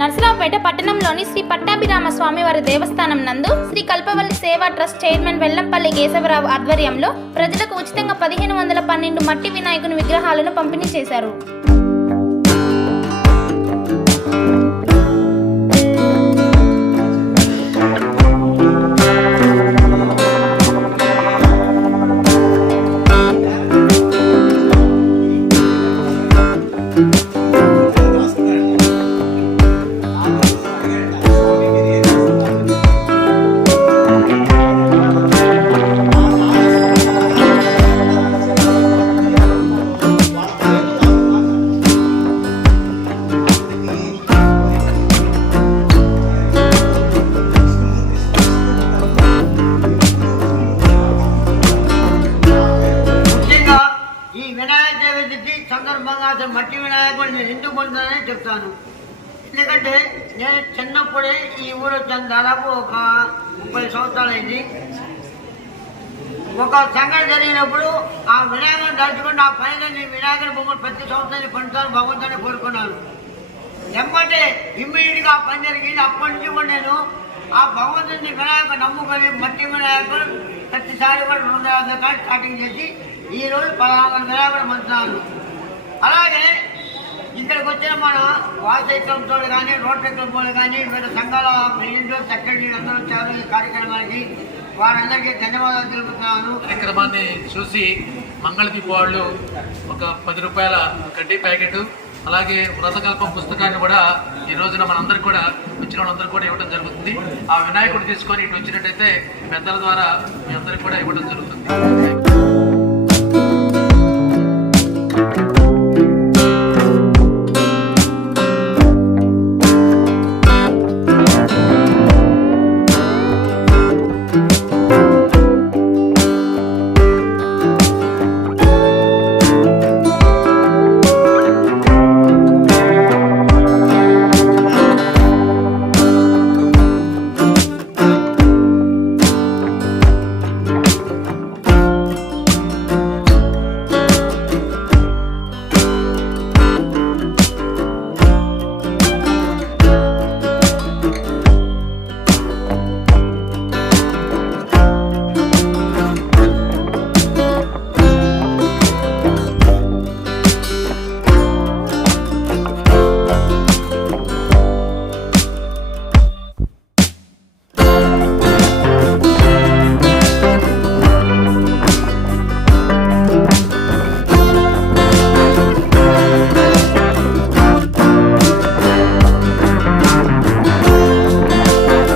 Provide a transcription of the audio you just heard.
నరసరావుపేట పట్టణంలోని శ్రీ పట్టాభిరామ స్వామివారి దేవస్థానం నందు శ్రీ కల్పవల్లి సేవా ట్రస్ట్ చైర్మన్ వెల్లంపల్లి కేశవరావు ఆధ్వర్యంలో ప్రజలకు ఉచితంగా పదిహేను వందల పన్నెండు మట్టి వినాయకుని విగ్రహాలను పంపిణీ చేశారు. చవితికి సందర్భంగా అసలు మట్టి వినాయకుడు నేను ఎందుకు పొందుతానని చెప్తాను. ఎందుకంటే నేను చిన్నప్పుడే ఈ ఊరు వచ్చాను. దాదాపు ఒక ముప్పై సంవత్సరాలైంది ఒక సంఘటన జరిగినప్పుడు ఆ వినాయకుని దాచుకుని ఆ పైన నేను వినాయకుని బొమ్మలు ప్రతి సంవత్సరాన్ని పండుతాను భగవంతుని కోరుకున్నాను. ఎమ్మటే ఇమ్మీడియట్గా ఆ పని జరిగింది. అప్పటి నుంచి కూడా నేను ఆ భగవంతుని వినాయక నమ్ముకొని మట్టి వినాయకుడు ప్రతిసారి కూడా రెండు వందల యాభై స్టార్టింగ్ చేసి ఈ రోజు పదహారు వినాయకుడు మంచుతాను అలాగే ఇక్కడికి వచ్చిన మన వాసైక్లం తోడు కానీ రోడ్ క్లబ్ వాళ్ళు కానీ వివిధ సంఘాల ప్రెసిడెంట్ సెక్రటరీ అందరూ వచ్చారు ఈ కార్యక్రమానికి. వారందరికీ ధన్యవాదాలు తెలుపుతున్నాను. కార్యక్రమాన్ని చూసి మంగళ వాళ్ళు ఒక పది రూపాయల గడ్డి ప్యాకెట్ అలాగే వ్రతకల్ప పుస్తకాన్ని కూడా ఈ రోజున మనందరికి కూడా వచ్చిన వాళ్ళందరికీ కూడా ఇవ్వడం జరుగుతుంది. ఆ వినాయకుడు తీసుకొని ఇటు వచ్చినట్టయితే పెద్దల ద్వారా మీ అందరికి కూడా ఇవ్వడం జరుగుతుంది.